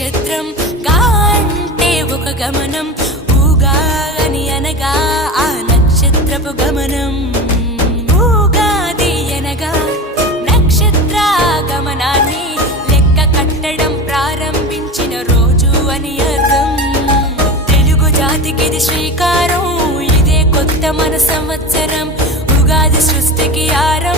నక్షత్రం గా అంటే ఒక గమనం, ఊగా అని అనగా ఆ నక్షత్రపు గమనం. ఊగాది అనగా నక్షత్ర గమనాన్ని లెక్క కట్టడం ప్రారంభించిన రోజు అని అర్థం. తెలుగు జాతికిది శ్రీకారం, ఇదే కొత్త మన సంవత్సరం, ఉగాది సృష్టికి ఆరంభం.